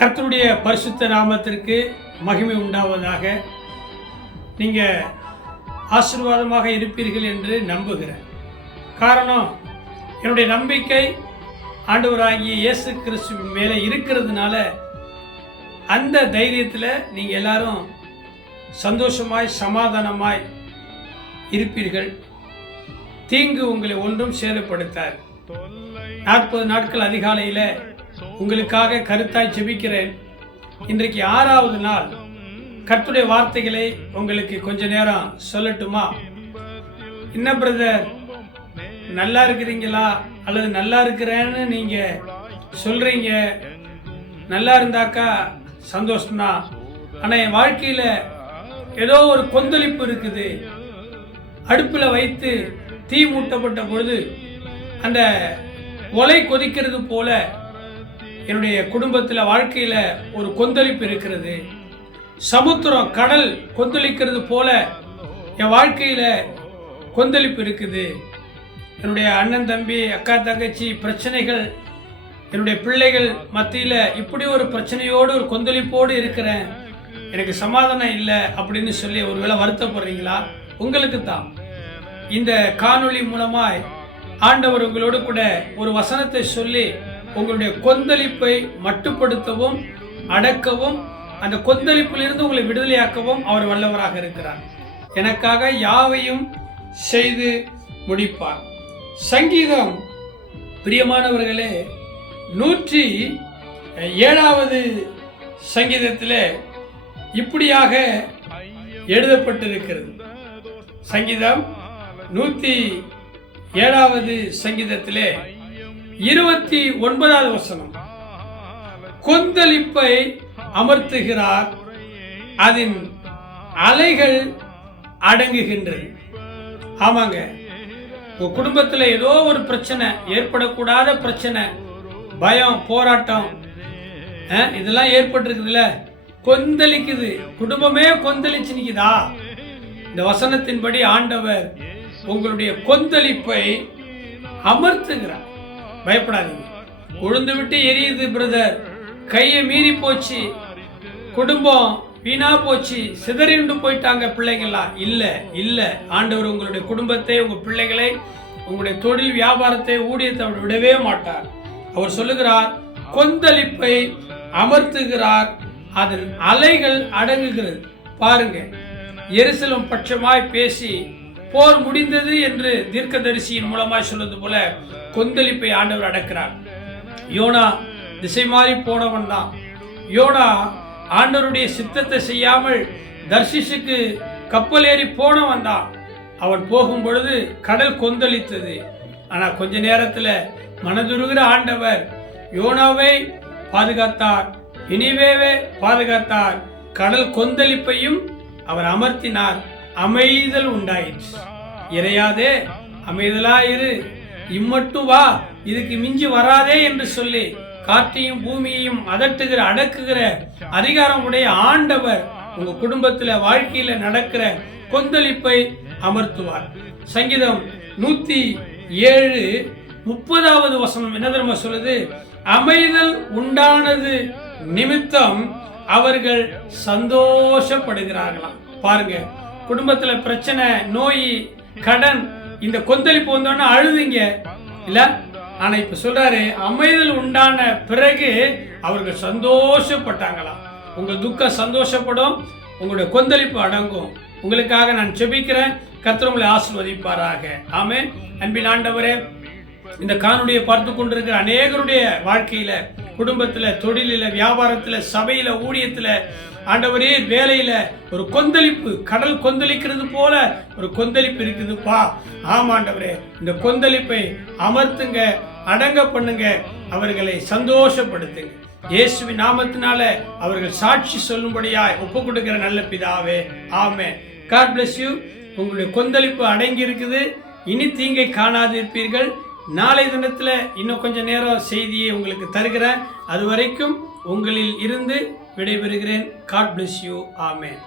கர்த்தருடைய பரிசுத்த நாமத்திற்கு மகிமை உண்டாவதாக. நீங்கள் ஆசீர்வாதமாக இருப்பீர்கள் என்று நம்புகிறேன். காரணம், என்னுடைய நம்பிக்கை ஆண்டவராகிய இயேசு கிறிஸ்துவின் மேலே இருக்கிறதுனால அந்த தைரியத்தில் நீங்கள் எல்லாரும் சந்தோஷமாய் சமாதானமாய் இருப்பீர்கள். தீங்கு உங்களை ஒன்றும் சேதப்படுத்தார். 40 நாட்கள் அதிகாலையில் உங்களுக்காக கருத்தாய் ஜெபிக்கிறேன். இன்றைக்கு 6வது நாள். கர்த்தருடைய வார்த்தைகளை உங்களுக்கு கொஞ்ச நேரம் சொல்லட்டுமா? என்ன பிரதர், நல்லா இருக்கிறீங்களா அல்லது நல்லா இருக்கிறேன்னு நீங்க சொல்றீங்க. நல்லா இருந்தாக்கா சந்தோஷம்தான். ஆனா என் வாழ்க்கையில ஏதோ ஒரு கொந்தளிப்பு இருக்குது. அடுப்புல வைத்து தீ மூட்டப்பட்ட பொழுது அந்த ஒலை கொதிக்கிறது போல என்னுடைய குடும்பத்தில் வாழ்க்கையில் ஒரு கொந்தளிப்பு இருக்கிறது. சமுத்திரம் கடல் கொந்தளிக்கிறது போல என் வாழ்க்கையில் கொந்தளிப்பு இருக்குது. என்னுடைய அண்ணன் தம்பி அக்கா தங்கச்சி பிரச்சனைகள், என்னுடைய பிள்ளைகள் மத்தியில் இப்படி ஒரு பிரச்சனையோடு ஒரு கொந்தளிப்போடு இருக்கிறேன். எனக்கு சமாதானம் இல்லை அப்படின்னு சொல்லி ஒருவேளை வருத்தப்படுறீங்களா? உங்களுக்கு தான் இந்த காணொளி மூலமாய் ஆண்டவர் உங்களோடு கூட ஒரு வசனத்தை சொல்லி உங்களுடைய கொந்தளிப்பை மட்டுப்படுத்தவும் அடக்கவும் அந்த கொந்தளிப்பிலிருந்து உங்களை விடுதலையாக்கவும் அவர் வல்லவராக இருக்கிறார். எனக்காக யாவையும் செய்து முடிப்பார். சங்கீதம் பிரியமானவர்களே, 107வது சங்கீதத்திலே இப்படியாக எழுதப்பட்டிருக்கிறது. சங்கீதம் 107வது சங்கீதத்திலே 29வது வசனம், கொந்தளிப்பை அமர்த்துகிறார், அதன் அலைகள் அடங்குகின்றது. ஆமாங்க, உங்க குடும்பத்தில் ஏதோ ஒரு பிரச்சனை, ஏற்படக்கூடாத பிரச்சனை, பயம், போராட்டம் இதெல்லாம் ஏற்பட்டிருக்குதுல்ல, கொந்தளிக்குது, குடும்பமே கொந்தளிச்சு நிக்குதா? இந்த வசனத்தின்படி ஆண்டவர் உங்களுடைய கொந்தளிப்பை அமர்த்துகிறார். பயப்படாதீங்க. உழுந்து விட்டு எரியுது பிரதர், கையை மீறி போச்சு, குடும்பம் வீணா போச்சு, சிதறிண்டு போயிட்டாங்க பிள்ளைங்களாம். இல்ல, ஆண்டவர் உங்களுடைய குடும்பத்தை, உங்க பிள்ளைகளை, உங்களுடைய தொழில் வியாபாரத்தை, ஊழியத்தை அவர் விடவே மாட்டார். அவர் சொல்லுகிறார், கொந்தளிப்பை அமர்த்துகிறார், அதன் அலைகள் அடங்குகிறது. பாருங்க, எருசலேம் பட்சமாய் பேசி போர் முடிந்தது என்று தீர்க்கதரிசியின் மூலமாய் சொல்வது போல கொந்தளிப்பை ஆண்டவர் அடக்கிறார். யோனா திசை மாறி போனவன் தான். யோனா ஆண்டவருடைய சித்தத்தை செய்யாமல் தர்ஷிஷுக்கு கப்பல் ஏறி போனவன் தான். அவன் போகும் பொழுது கடல் கொந்தளித்தது. ஆனா கொஞ்ச நேரத்துல மனதுருகிற ஆண்டவர் யோனாவை பாதுகாத்தார், நினிவேவை பாதுகாத்தார். கடல் கொந்தளிப்பையும் அவர் அமர்த்தினார். அமைதல் உண்டாயிற்று. இறையாதே, அமைதலாயிரு, இம்மட்டும் வா, இதுக்கு மிஞ்சி வராதே என்று சொல்லி காற்றையும் பூமியையும் அதட்டுகிற அடக்குகிற அதிகாரம் உடைய ஆண்டவர் உங்க குடும்பத்துல வாழ்க்கையில நடக்கிற கொந்தளிப்பை அமர்த்துவார். சங்கீதம் 107 30வது வசனம் என்ன தெரியுமா சொல்லுது? அமைதல் உண்டானது நிமித்தம் அவர்கள் சந்தோஷப்படுகிறார்களாம். பாருங்க, குடும்பத்துல பிரச்சனை, நோய், கடன், இந்த கொந்தளிப்பு வந்தோன்னா அழுதுங்க இல்ல? ஆனா இப்ப சொல்றாரு, அமைதல் உண்டான பிறகு அவர்கள் சந்தோஷப்பட்டாங்களாம். உங்க துக்கம் சந்தோஷப்படும், உங்களுடைய கொந்தளிப்பு அடங்கும். உங்களுக்காக நான் ஜெபிக்கிறேன். கர்த்தர் உங்களை ஆசீர்வதிப்பாராக. ஆமென். அன்பின் ஆண்டவரே, இந்த காணொளியை பார்த்து கொண்டிருக்கிற அநேகருடைய வாழ்க்கையில, குடும்பத்துல, தொழிலில, வியாபாரத்துல, சபையில, ஊழியத்துல, ஆண்டவரே வேலையில ஒரு கொந்தளிப்பு, கடல் கொந்தளிக்கிறது போல ஒரு கொந்தளிப்பு இருக்குதுப்பா. ஆமாண்டவரே, இந்த கொந்தளிப்பை அமர்த்துங்க, அடங்க பண்ணுங்க, அவர்களை சந்தோஷப்படுத்துங்க. இயேசுவின் நாமத்தினால அவர்கள் சாட்சி சொல்லும்படியாய் ஒப்பு கொடுக்கிற நல்ல பிதாவே, ஆமென். God bless you. உங்களுடைய கொந்தளிப்பு அடங்கி இருக்குது. இனி தீங்கை காணாதிருப்பீர்கள். நாளை தினத்தில் இன்னும் கொஞ்ச நேரம் செய்தியை உங்களுக்கு தருகிறேன். அது வரைக்கும் உங்களில் இருந்து விடைபெறுகிறேன். God bless you. ஆமென்.